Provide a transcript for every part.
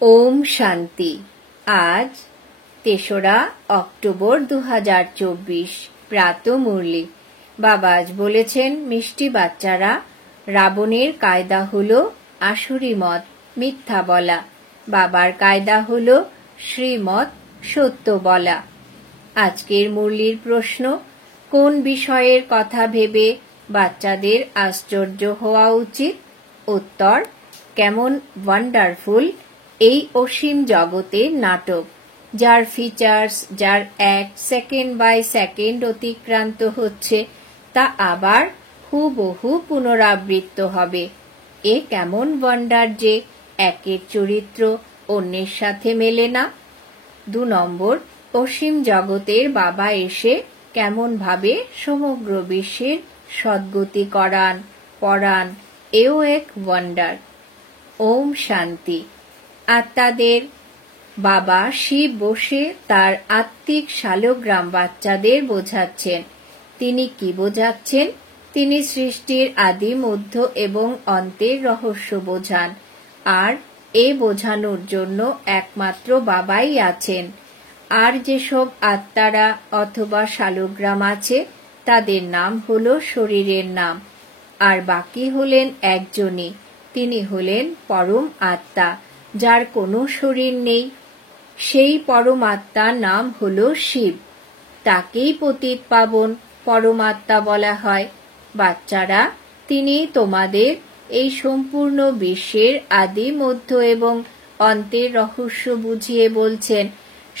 ওম শান্তি। আজ ৩রা অক্টোবর ২০২৪ প্রাত মুরলি। বাবা আজ বলেছেন, মিষ্টি বাচ্চারা, রাবণের কায়দা হলো আসুরি মত, মিথ্যা বলা। বাবার কায়দা হলো শ্রীমত, সত্য বলা। আজকের মুরলির প্রশ্ন, কোন বিষয়ের কথা ভেবে বাচ্চাদের আশ্চর্য হওয়া উচিত? উত্তর, কেমন ওয়ান্ডারফুল এই অসীম জগতের নাটক, যার ফিচার্স, যার অ্যাক্ট সেকেন্ড বাই সেকেন্ড অতিক্রান্ত হচ্ছে, তা আবার হুবহু পুনরাবৃত্ত হবে। এ কেমন ওয়ান্ডার যে একের চরিত্র অন্যের সাথে মেলে না। ২ নম্বর, অসীম জগতের বাবা এসে কেমন ভাবে সমগ্র বিশ্বের সদ্গতি করান, পড়ান, এও এক ওয়ান্ডার। ওম শান্তি। আত্মাদের বাবা শিব বসে তার আত্মিক শালগ্রাম বাচ্চাদের বোঝাচ্ছেন। তিনি কি বোঝাচ্ছেন? তিনি সৃষ্টির আদি, মধ্য এবং অন্তের রহস্য বোঝান। আর এ বোঝানোর জন্য একমাত্র বাবাই আছেন। আর যেসব আত্মারা অথবা শালগ্রাম আছে, তাদের নাম হলো শরীরের নাম। আর বাকি হলেন একজনই, তিনি হলেন পরম আত্মা, যার কোনো শরীর নেই। সেই পরমাত্মার নাম হলো শিব। তাকেই পতিত পাবন পরমাত্মা বলা হয়। বাচ্চারা, তিনি তোমাদের এই সম্পূর্ণ বিশ্বের আদি, মধ্য এবং অন্তের রহস্য বুঝিয়ে বলছেন।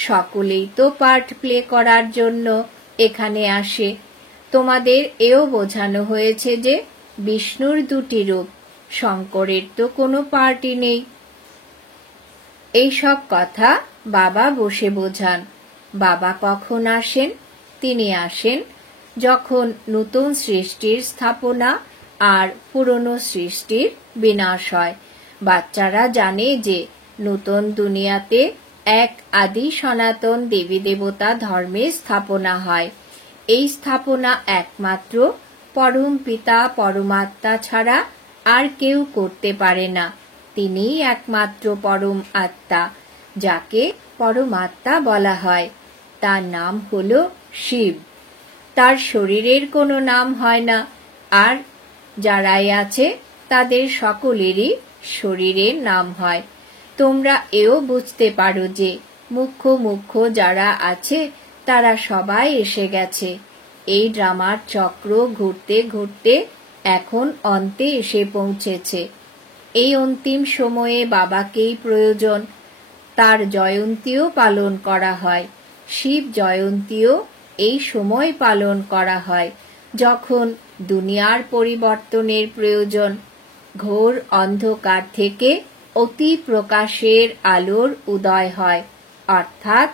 সকলেই তো পার্ট প্লে করার জন্য এখানে আসে। তোমাদের এও বোঝানো হয়েছে যে বিষ্ণুর 2টি রূপ, শঙ্করের তো কোনো পার্টই নেই। এইসব কথা বাবা বসে বোঝান। বাবা কখন আসেন? তিনি আসেন যখন নতুন সৃষ্টির স্থাপনা আর পুরনো সৃষ্টির বিনাশ হয়। বাচ্চারা জানে যে নতুন দুনিয়াতে এক আদি সনাতন দেবী দেবতা ধর্মের স্থাপনা হয়। এই স্থাপনা একমাত্র পরম পিতা পরমাত্মা ছাড়া আর কেউ করতে পারে না। তিনিই একমাত্র পরম আত্মা, যাকে পরমাত্মা বলা হয়। তার নাম হলো শিব। তার শরীরের কোনো নাম হয় না। আর যারাই আছে তাদের সকলেরই শরীরের নাম হয়। তোমরা এও বুঝতে পারো যে মুখ্য যারা আছে তারা সবাই এসে গেছে। এই ড্রামার চক্র ঘুরতে ঘুরতে এখন অন্তে এসে পৌঁছেছে। এই অন্তিম সময়ে বাবাকেই প্রয়োজন। তার জয়ন্তীও পালন করা হয়। শিব জয়ন্তীও এই সময় পালন করা হয়, যখন দুনিয়ার পরিবর্তনের প্রয়োজন। ঘোর অন্ধকার থেকে অতি প্রকাশের আলোর উদয় হয়, অর্থাৎ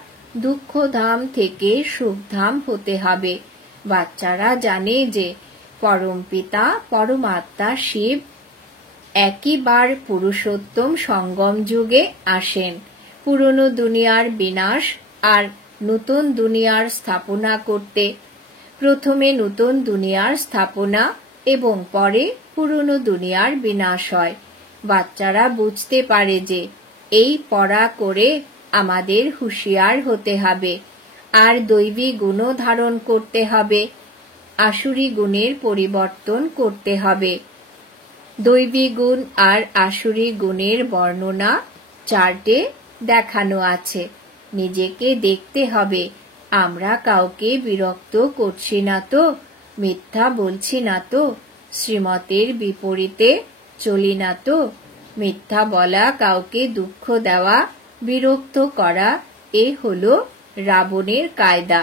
দুঃখধাম থেকে সুখধাম হতে হবে। বাচ্চারা জানে যে পরমপিতা পরমাত্মা শিব একইবার পুরুষোত্তম সঙ্গম যুগে আসেন, পুরনো দুনিয়ার বিনাশ আর নতুন দুনিয়ার স্থাপনা করতে। প্রথমে নতুন দুনিয়ার স্থাপনা এবং পরে পুরনো দুনিয়ার বিনাশ হয়। বাচ্চারা বুঝতে পারে যে এই পড়া করে আমাদের হুঁশিয়ার হতে হবে আর দৈবী গুণও ধারণ করতে হবে। আসুরি গুণের পরিবর্তন করতে হবে। দৈবী গুণ আর আসুরি গুণের বর্ণনা চার্টে দেখানো আছে। নিজেকে দেখতে হবে, আমরা কাউকে বিরক্ত করছি না তো, মিথ্যা বলছি না তো, শ্রীমতের বিপরীতে চলি না তো। মিথ্যা বলা, কাউকে দুঃখ দেওয়া, বিরক্ত করা, এ হলো রাবণের কায়দা।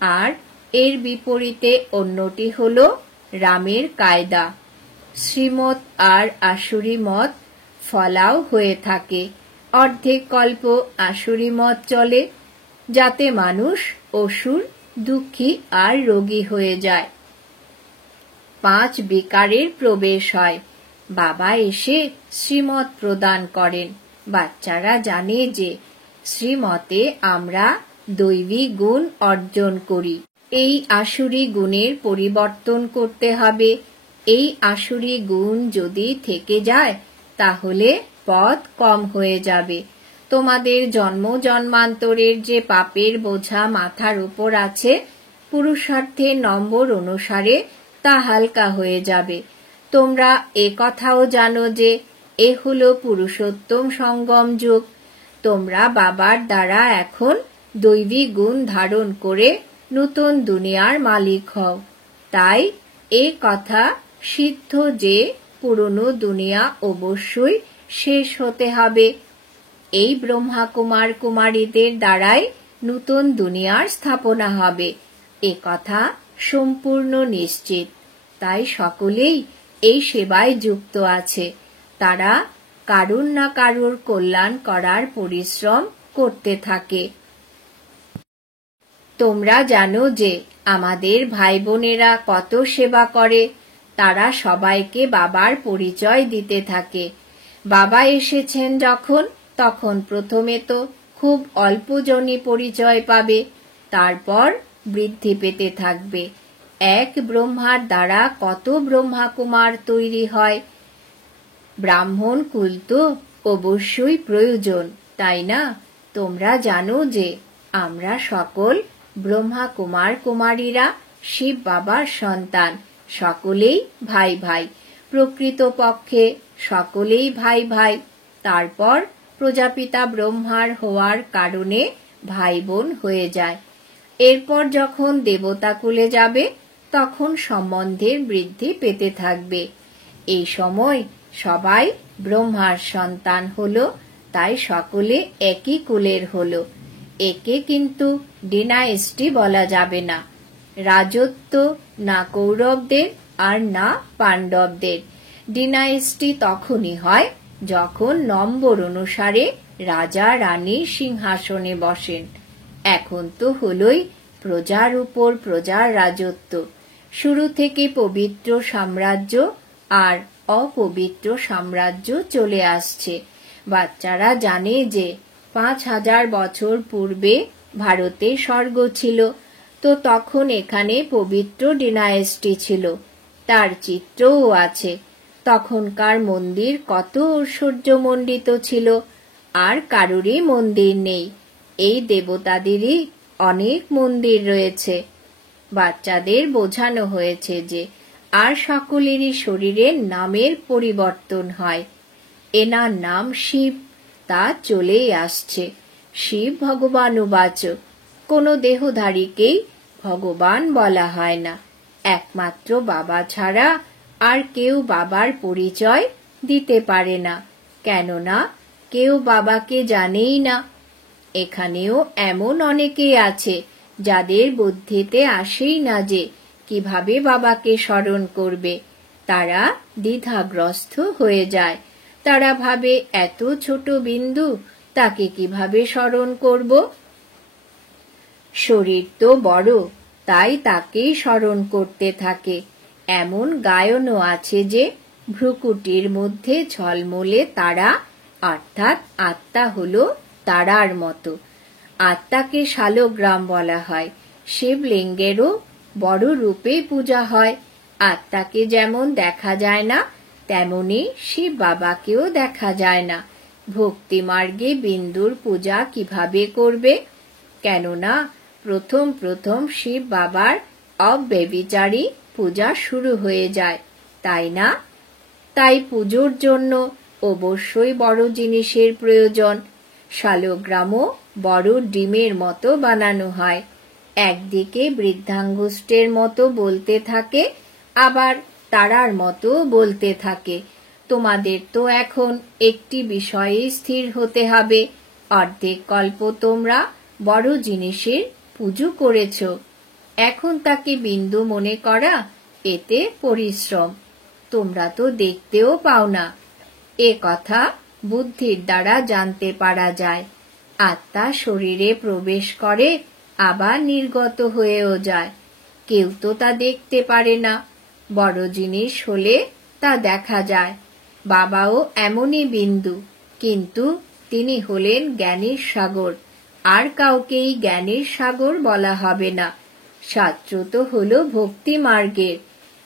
আর এর বিপরীতে অন্যটি হলো রামের কায়দা। শ্রীমত আর আসুরি মত ফলাও হয়ে থাকে। অর্ধেক কল্প আসুরি মত চলে, যাতে মানুষ অসুর, দুঃখী আর রোগী হয়ে যায়। 5 বিকারের প্রবেশ হয়। বাবা এসে শ্রীমত প্রদান করেন। বাচ্চারা জানে যে শ্রীমতে আমরা দৈবী গুণ অর্জন করি। এই আসুরি গুণের পরিবর্তন করতে হবে। এই আসুরি গুণ যদি থেকে যায়, তাহলে পথ কম হয়ে যাবে। তোমাদের জন্ম জন্মান্তরের যে পাপের বোঝা মাথার উপর আছে, পুরুষার্থের নম্বর অনুসারে তা হালকা হয়ে যাবে। তোমরা এ কথাও জানো যে এ হলো পুরুষোত্তম সঙ্গম যুগ। তোমরা বাবার দ্বারা এখন দৈবী গুণ ধারণ করে নূতন দুনিয়ার মালিক হও। তাই এ কথা সিদ্ধ যে পুরনো দুনিয়া অবশ্যই শেষ হতে হবে। এই ব্রহ্মা কুমার কুমারীদের দ্বারাই নূতন দুনিয়ার স্থাপনা হবে, এ কথা সম্পূর্ণ নিশ্চিত। তাই সকলেই এই সেবায় যুক্ত আছে। তারা কারুর না কারুর কল্যাণ করার পরিশ্রম করতে থাকে। তোমরা জানো যে আমাদের ভাই বোনেরা কত সেবা করে। তারা সবাইকে বাবার পরিচয় দিতে থাকে। বাবা এসেছেন যখন, তখন প্রথমে তো খুব অল্প জনই পরিচয় পাবে, তারপর বৃদ্ধি পেতে থাকবে। এক ব্রহ্মার দ্বারা কত ব্রহ্মা কুমার তৈরি হয়। ব্রাহ্মণ কুল তো অবশ্যই প্রয়োজন, তাই না? তোমরা জানো যে আমরা সকল ব্রহ্মা কুমার কুমারীরা শিব বাবার সন্তান। সকলেই ভাই ভাই, প্রকৃতপক্ষে সকলেই ভাই ভাই। তারপর প্রজাপিতা ব্রহ্মার হওয়ার কারণে ভাই বোন হয়ে যায়। এরপর যখন দেবতা কুলে যাবে, তখন সম্বন্ধের বৃদ্ধি পেতে থাকবে। এই সময় সবাই ব্রহ্মার সন্তান হলো, তাই সকলে একই কুলের হলো। একে কিন্তু ডিনাইস্টি বলা যাবে না। রাজত্ব না কৌরবদের আর না পাণ্ডবদের। ডিনাইস্টি তখনই হয় যখন নম্বর অনুসারে রাজা রানী সিংহাসনে বসেন। এখন তো হলোই প্রজার উপর প্রজার রাজত্ব। শুরু থেকে পবিত্র সাম্রাজ্য আর অপবিত্র সাম্রাজ্য চলে আসছে। বাচ্চারা জানে যে 5000 বছর পূর্বে ভারতে স্বর্গ ছিল, তো তখন এখানে পবিত্র ডিনাইস্টি ছিল। তার চিত্রও আছে। তখনকার মন্দির কত ঐশ্বর্যমণ্ডিত ছিল, আর কারোরই মন্দির নেই। এই দেবতাদেরই অনেক মন্দির রয়েছে। বাচ্চাদের বোঝানো হয়েছে যে আর সকলেরই শরীরের নামের পরিবর্তন হয়। এনার নাম শিব, তা চলেই আসছে। শিব ভগবান উবাচ, কোনো দেহধারীকেই ভগবান বলা হয় না। একমাত্র বাবা ছাড়া আর কেউ বাবার পরিচয় দিতে পারে না, কেননা কেউ বাবাকে জানেই না। এখানেও এমন অনেকেই আছে যাদের বুদ্ধিতে আসেই না যে কিভাবে বাবাকে স্মরণ করবে। তারা দ্বিধাগ্রস্ত হয়ে যায়। তারা ভাবে এত ছোট বিন্দু, তাকে কিভাবে স্মরণ করব? শরীর তো বড়, তাই তাকেই স্মরণ করতে থাকে। এমন গায়নও আছে যে ভ্রুকুটির মধ্যে ঝলমলে তারা, অর্থাৎ আত্মা হলো তারার মতো। আত্মাকে শালগ্রাম বলা হয়। শিবলিঙ্গেরও বড় রূপে পূজা হয়। আত্মাকে যেমন দেখা যায় না, তেমনি শিব বাবাকেও দেখা যায় না। ভক্তি মার্গে বিন্দুর পূজা কিভাবে করবে? কেননা প্রথম প্রথম শিব বাবার অব্যভিচারী পূজা শুরু হয়ে যায়, তাই না? তাই পুজোর জন্য অবশ্যই বড় জিনিসের প্রয়োজন। শালগ্রামও বড় ডিমের মতো বানানো হয়। একদিকে বৃদ্ধাঙ্গুষ্ঠের মতো বলতে থাকে, আবার তারার মতো বলতে থাকে। তোমাদের তো এখন একটি বিষয়ে স্থির হতে হবে। অর্ধেক কল্প তোমরা বড় জিনিসের পুজো করেছ, এখন তাকে বিন্দু মনে করা, এতে পরিশ্রম। তোমরা তো দেখতেও পাও না। এ কথা বুদ্ধির দ্বারা জানতে পারা যায়। আত্মা শরীরে প্রবেশ করে, আবার নির্গত হয়েও যায়। কেউ তো তা দেখতে পারে না। বড় জিনিস হলে তা দেখা যায়। বাবাও এমনই বিন্দু, কিন্তু তিনি হলেন জ্ঞানের সাগর। আর কাউকেই জ্ঞানের সাগর বলা হবে না। শাস্ত্র তো হলো ভক্তি মার্গের।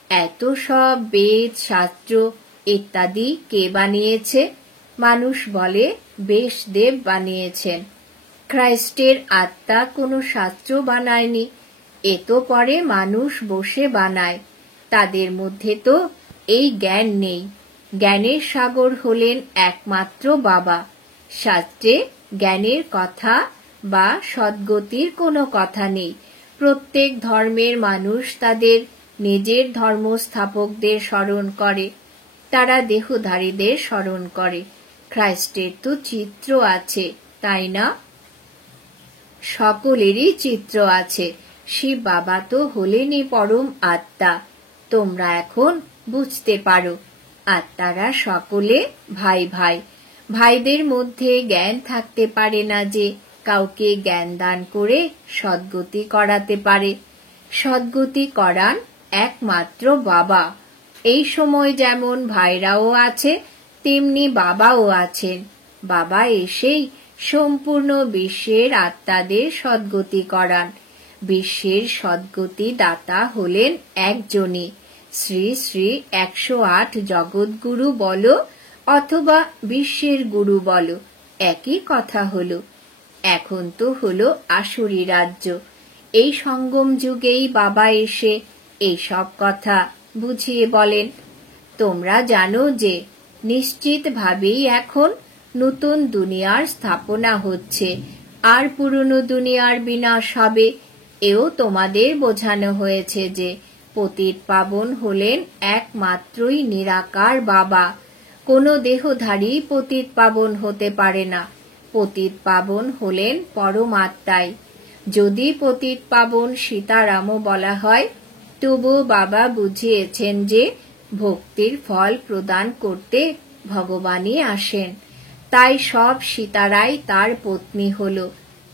এত সব বেদ, শাস্ত্র ইত্যাদি কে বানিয়েছে? মানুষ বলে বেশ দেব বানিয়েছেন। খ্রাইস্টের আত্মা কোনো শাস্ত্র বানায়নি, এ তো পরে মানুষ বসে বানায়। তাদের মধ্যে তো এই জ্ঞান নেই। জ্ঞানের সাগর হলেন একমাত্র বাবা। শাস্ত্রে জ্ঞানের কথা বা সদ্গতির কোনো কথা নেই। প্রত্যেক ধর্মের মানুষ তাদের নিজের ধর্মস্থাপকদের স্মরণ করে, তারা দেহধারীদের স্মরণ করে। খ্রাইস্টের তো চিত্র আছে, তাই না? সকলেরই চিত্র আছে। শিব বাবা তো হলেনই পরম আত্মা। তোমরা এখন বুঝতে পারো, আত্মারা সকলে ভাই ভাই। ভাইদের মধ্যে জ্ঞান থাকতে পারে না যে কাউকে জ্ঞান দান করে সদ্গতি করাতে পারে। সদ্গতি করান একমাত্র বাবা। এই সময় যেমন ভাইরাও আছে, তেমনি বাবাও আছেন। বাবা এসেই সম্পূর্ণ বিশ্বের আত্মাদের সদ্গতি করান। বিশ্বের সদ্গতি দাতা হলেন একজনই, শ্রী শ্রী 108 জগৎগুরু বলো অথবা বিশ্বের গুরু বলো, একই কথা হলো। এখন তো হলো আসুরি রাজ্য। এই সঙ্গম যুগেই বাবা এসে এই সব কথা বুঝিয়ে বলেন। তোমরা জানো যে নিশ্চিতভাবেই এখন নতুন দুনিয়ার স্থাপনা হচ্ছে, আর পুরনো দুনিয়ার বিনাশ হবে। এও তোমাদের বোঝানো হয়েছে যে পতিত পাবন হলেন একমাত্রই নিরাকার বাবা। কোনো দেহধারী পতিত পাবন হতে পারে না। পতিত পাবন হলেন পরমাত্মাই। যদি পতিত পাবন সীতারামও বলা হয়, তবু বাবা বুঝিয়েছেন যে ভক্তির ফল প্রদান করতে ভগবানই আসেন। তাই সব সীতারাই তার পত্নী হল,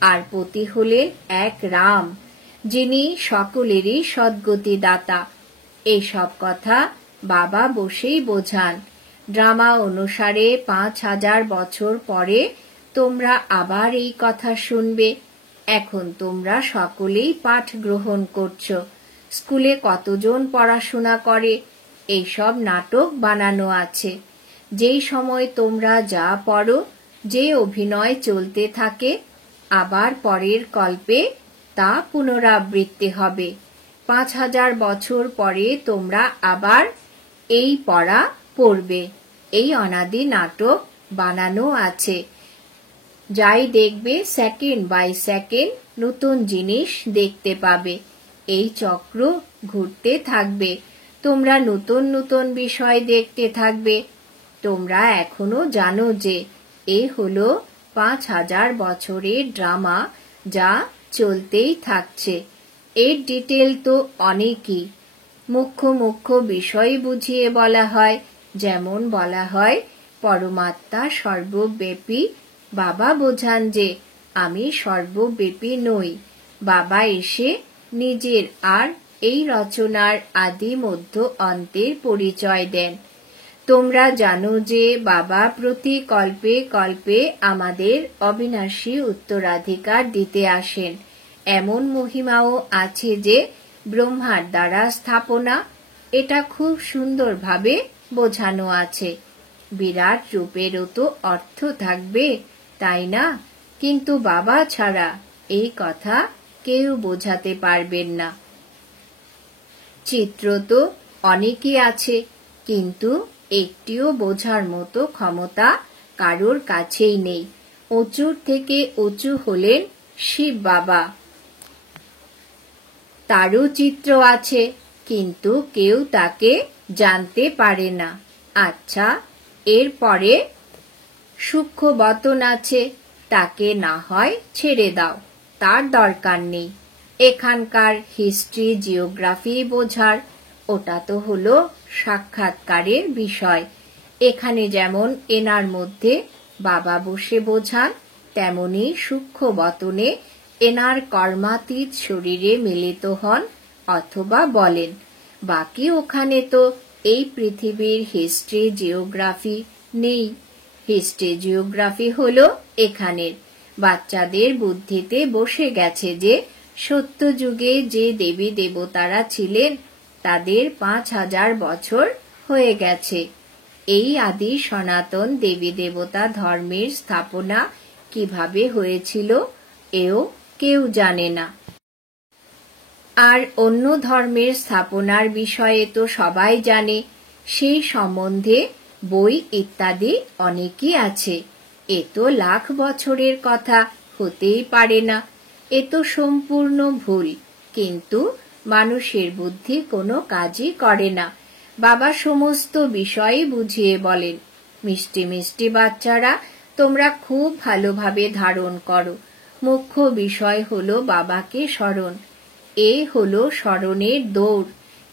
আর পতি হলেন এক রাম, যিনি সকলেরই সদ্গতি দাতা। এই সব কথা বাবা বসেই বোঝান। ড্রামা অনুসারে 5000 বছর পরে তোমরা আবার এই কথা শুনবে। এখন তোমরা সকলেই পাঠ গ্রহণ করছো। স্কুলে কতজন পড়াশোনা করে, এই সব নাটক বানানো আছে। যেই সময় তোমরা যা পড়ো, যে অভিনয় চলতে থাকে, আবার পরের কল্পে তা পুনরাবৃত্তি হবে। 5000 বছর পরে তোমরা আবার এই পড়া পড়বে। এই অনাদি নাটক বানানো আছে। যাই দেখবে সেকেন্ড বাই সেকেন্ড নতুন জিনিস দেখতে পাবে। এই চক্র ঘুরতে থাকবে। তোমরা নতুন নতুন বিষয় দেখতে থাকবে। তোমরা এখনো জানো যে এ হলো 5000 বছরের ড্রামা, যা চলতেই থাকছে। এর ডিটেল তো অনেকই। মুখ্য মুখ্য বিষয় বুঝিয়ে বলা হয়। যেমন বলা হয় পরমাত্মা সর্বব্যাপী। বাবা বোঝান যে আমি সর্বব্যাপী নই। বাবা এসে নিজের আর এই রচনার আদি মধ্য অন্তের পরিচয় দেন। তোমরা জানো যে বাবা প্রতি কল্পে কল্পে আমাদের অবিনাশী উত্তরাধিকার দিতে আসেন। এমন মহিমাও আছে যে ব্রহ্মার দ্বারা স্থাপনা। এটা খুব সুন্দরভাবে বোঝানো আছে। বিরাট রূপেরও তো অর্থ থাকবে, তাই না? কিন্তু বাবা ছাড়া এই কথা কেউ বোঝাতে পারবেন না। চিত্র তো অনেকই আছে, কিন্তু একটিও বোঝার মতো ক্ষমতা কারোর কাছেই নেই। উঁচুর থেকে উঁচু হলেন শিব বাবা। তারও চিত্র আছে, কিন্তু কেউ তাকে জানতে পারে না। আচ্ছা, এরপরে সূক্ষ্ম বতন আছে, তাকে না হয় ছেড়ে দাও, তার দরকার নেই। এখানকার হিস্ট্রি জিওগ্রাফি বোঝার, ওটা তো হলো সাক্ষাৎকারের বিষয়। এখানে যেমন এনার মধ্যে বাবা বসে বোঝান, তেমনি সূক্ষ্ম বতনে এনার কর্মাতীত শরীরে মিলিত হন অথবা বলেন। বাকি ওখানে তো এই পৃথিবীর হিস্ট্রি জিওগ্রাফি নেই। হিস্ট্রি জিওগ্রাফি হলো এখানের। বাচ্চাদের বুদ্ধিতে বসে গেছে যে সত্যযুগে যে দেবী দেবতারা ছিলেন তাদের 5000 বছর হয়ে গেছে। এই আদি সনাতন দেবী দেবতা ধর্মের স্থাপনা কিভাবে হয়েছিল এও কেউ জানে না। আর অন্য ধর্মের স্থাপনার বিষয়ে তো সবাই জানে, সেই সম্বন্ধে বই ইত্যাদি অনেকই আছে। এ তো লাখ বছরের কথা হতেই পারে না, এ তো সম্পূর্ণ ভুল। কিন্তু মানুষের বুদ্ধি কোনো কাজই করে না। বাবা সমস্ত বিষয়ই বুঝিয়ে বলেন, মিষ্টি মিষ্টি বাচ্চারা, তোমরা খুব ভালোভাবে ধারণ করো। মুখ্য বিষয় হলো বাবাকে স্মরণ। এ হলো স্মরণের দৌড়।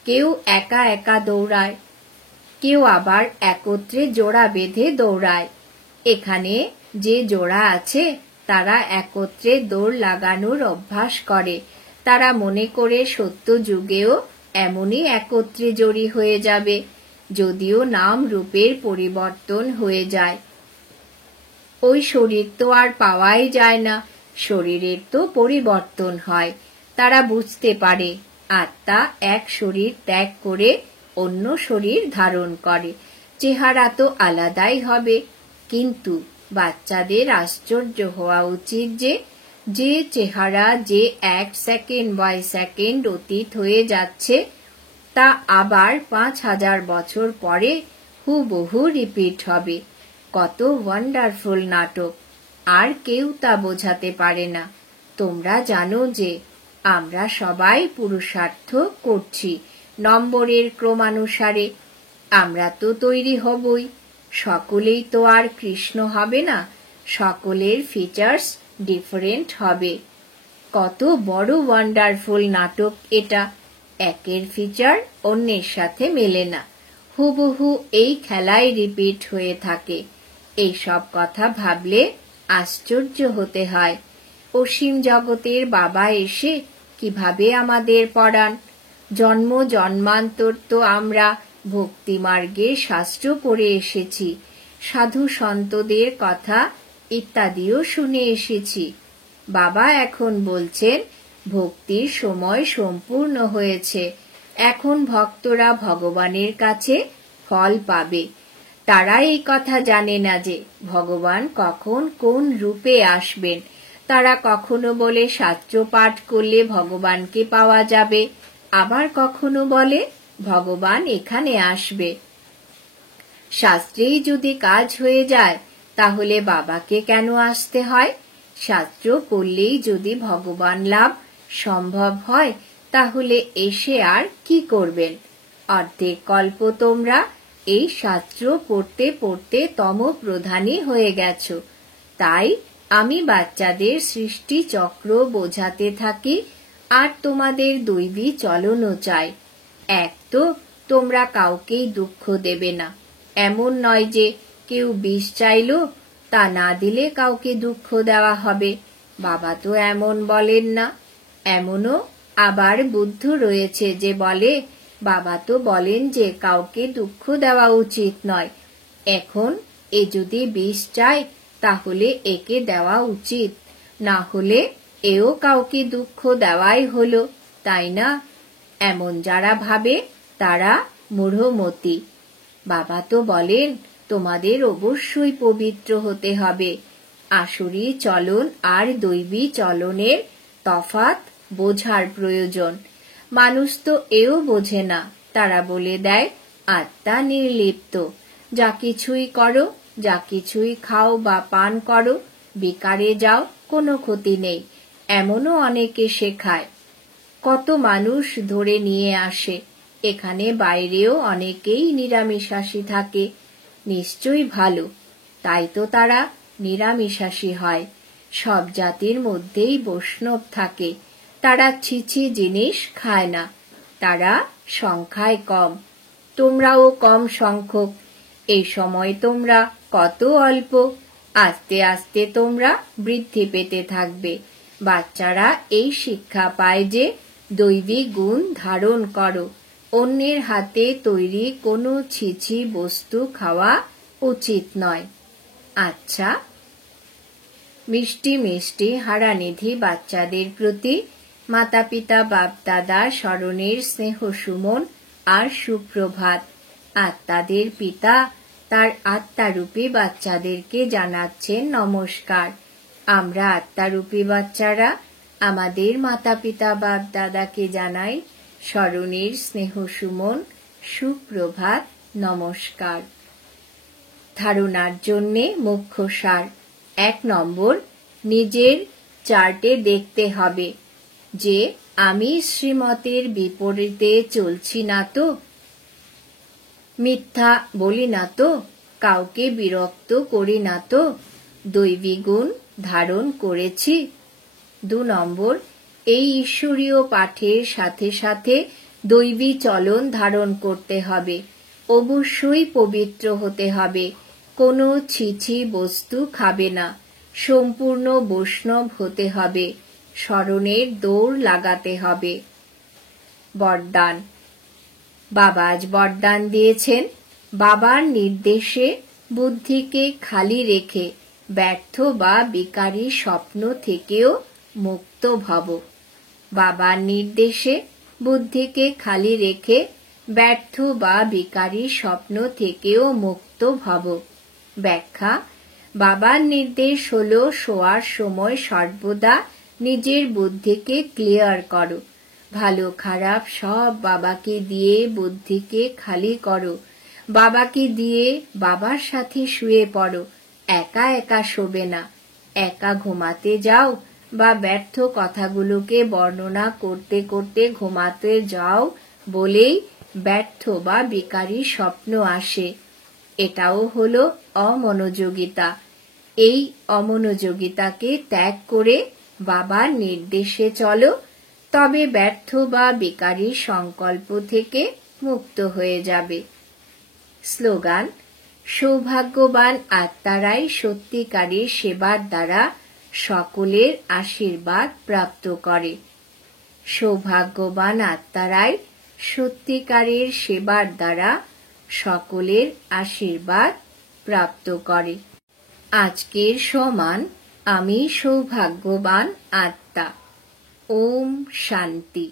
কেউ একা একা দৌড়ায়, কেউ আবার একত্রে জোড়া বেঁধে দৌড়ায়। এখানে যে জোড়া আছে তারা একত্রে দৌড় লাগানোর অভ্যাস করে। তারা মনে করে সত্য যুগেও এমনই একত্রে জড়ি হয়ে যাবে, যদিও নাম রূপের পরিবর্তন হয়ে যায়। ওই শরীর তো আর পাওয়াই যায় না, শরীরের তো পরিবর্তন হয়। তারা বুঝতে পারে আত্মা এক শরীর ত্যাগ করে অন্য শরীর ধারণ করে, চেহারা তো আলাদাই হবে। কিন্তু বাচ্চাদের আশ্চর্য হওয়া উচিত যে যে চেহারা যে 1 সেকেন্ড বাই সেকেন্ড অতীত হয়ে যাচ্ছে তা আবার 5000 বছর পরে হুবহু রিপিট হবে। কত ওয়ান্ডারফুল নাটক! আর কেউ তা বোঝাতে পারে না। তোমরা জানো যে আমরা সবাই পুরুষার্থ করছি নম্বরের ক্রমানুসারে। আমরা তো তৈরি হবই, সকলেই তো আর কৃষ্ণ হবে না, সকলের ফিচার্স ডিফারেন্ট হবে। কত বড় ওয়ান্ডারফুল নাটক এটা! একের ফিচার অন্যের সাথে মেলে না, হুবহু এই খেলায় রিপিট হয়ে থাকে। এই সব কথা ভাবলে আশ্চর্য হতে হয়। অসীম জগতের বাবা এসে কিভাবে আমাদের পড়ান। জন্ম জন্মান্তর তো আমরা ভক্তিমার্গে শাস্ত্র পড়ে এসেছি, সাধু সন্তদের কথা ইত্যাদিও শুনে এসেছি। বাবা এখন বলছেন ভক্তির সময় সম্পূর্ণ হয়েছে, এখন ভক্তরা ভগবানের কাছে ফল পাবে। তারা এই কথা জানে না যে ভগবান কখন কোন রূপে আসবেন। তারা কখনো বলে শাস্ত্র পাঠ করলে ভগবানকে পাওয়া যাবে, আবার কখনো বলে ভগবান এখানে আসবে। শাস্ত্রেই যদি কাজ হয়ে যায় তাহলে বাবাকে কেন আসতে হয়? শাস্ত্র পড়লেই যদি ভগবান লাভ সম্ভব হয় তাহলে এসে আর কি করবেন? অর্ধেক কল্প তোমরা এই শাস্ত্র পড়তে পড়তে তমপ্রধানই হয়ে গেছ। তাই আমি বাচ্চাদের সৃষ্টি চক্র বোঝাতে থাকি আর তোমাদের দৈবী চলনও চাই। এক তো তোমরা কাউকেই দুঃখ দেবে না, এমন নয় যে কেউ বিষ চাইল তা না দিলে কাউকে দুঃখ দেওয়া হবে। বাবা তো এমন বলেন না। এমনও আবার বুদ্ধ রয়েছে যে বলে বাবা তো বলেন যে কাউকে দুঃখ দেওয়া উচিত নয়। এখন এ যদি বিষ চায় তাহলে একে দেওয়া উচিত, না হলে এও কাউকে দুঃখ দেওয়াই হলো, তাই না? এমন যারা ভাবে তারা মূঢ়মতি। বাবা তো বলেন তোমাদের অবশ্যই পবিত্র হতে হবে। আসুরি চলন আর দৈবী চলনের তফাৎ বোঝার প্রয়োজন। মানুষ তো এও বোঝে না। তারা বলে দেয় আত্মা নির্লিপ্ত, যা কিছুই করো, যা কিছুই খাও বা পান করো, বিকারে যাও, কোনো ক্ষতি নেই, এমনও অনেকে শেখায়। কত মানুষ ধরে নিয়ে আসে। এখানে বাইরেও অনেকেই নিরামিষাশী থাকে, নিশ্চয়ই ভালো, তাই তো তারা নিরামিষাশী হয়। সব জাতির মধ্যেই বৈষ্ণব থাকে, তারা ছিছি জিনিস খায় না, তারা সংখ্যায় কম। তোমরাও কম সংখ্যক। এই সময় তোমরা কত অল্প, আস্তে আস্তে তোমরা বৃদ্ধি পেতে থাকবে। বাচ্চারা এই শিক্ষা পায় যে দৈবী গুণ ধারণ করো, অন্যের হাতে তৈরি কোনো ছিছি বস্তু খাওয়া উচিত নয়। আচ্ছা, মিষ্টি মিষ্টি হারানিধি বাচ্চাদের প্রতি মাতা পিতা বাপ দাদা স্মরণের স্নেহ সুমন আর সুপ্রভাত। আত্মাদের পিতা তার আত্মারূপী বাচ্চাদেরকে জানাচ্ছেন নমস্কার। আমরা আত্মারূপী বাচ্চারা আমাদের মাতা পিতা বাপ দাদাকে জানাই স্মরণের স্নেহ সুমন, সুপ্রভাত, নমস্কার। ধারণার জন্যে মুখ্য সার। 1 নম্বর, নিজের চার্টে দেখতে হবে যে আমি শ্রীমতের বিপরীতে চলছি না তো, মিথ্যা বলি না তো, কাউকে বিরক্ত করি না তো, দৈবী গুণ ধারণ করেছি। 2 নম্বর, এই ঈশ্বরীয় পাঠের সাথে সাথে দৈবী চলন ধারণ করতে হবে। অবশ্যই পবিত্র হতে হবে। কোনো ছিছি বস্তু খাবে না। সম্পূর্ণ বৈষ্ণব হতে হবে। স্মরণের দৌড় লাগাতে হবে। বরদান। বাবা আজ বরদান দিয়েছেন, বাবার নির্দেশে বুদ্ধিকে খালি রেখে ব্যর্থ বা বিকারী স্বপ্ন থেকেও মুক্ত ভব। বাবার নির্দেশে বুদ্ধিকে খালি রেখে ব্যর্থ বা বিকারী স্বপ্ন থেকেও মুক্ত ভব। ব্যাখ্যা: বাবার নির্দেশ হল শোয়ার সময় সর্বদা নিজের বুদ্ধিকে ক্লিয়ার করো। ভালো খারাপ সব বাবাকে দিয়ে বুদ্ধিকে খালি করো। বাবাকে দিয়ে বাবার সাথে শুয়ে পড়ো। একা একা শোবে না। একা ঘুমাতে যাও বা ব্যর্থ কথাগুলোকে বর্ণনা করতে করতে ঘুমাতে যাও বলেই ব্যর্থ বা বিকারী স্বপ্ন আসে। এটাও হলো অমনোযোগিতা। এই অমনোযোগিতাকে ত্যাগ করে বাবার নির্দেশে চলো, তবে ব্যর্থ বা বিকারী সংকল্প থেকে মুক্ত হয়ে যাবে। স্লোগান: সৌভাগ্যবান আত্মারাই সত্যিকারের সেবার দ্বারা সকলের আশীর্বাদ প্রাপ্ত করে। সৌভাগ্যবান আত্মারাই সত্যিকারের সেবার দ্বারা সকলের আশীর্বাদ প্রাপ্ত করে। আজকের সমান আমি সৌভাগ্যবান আত্মা। ওম শান্তি।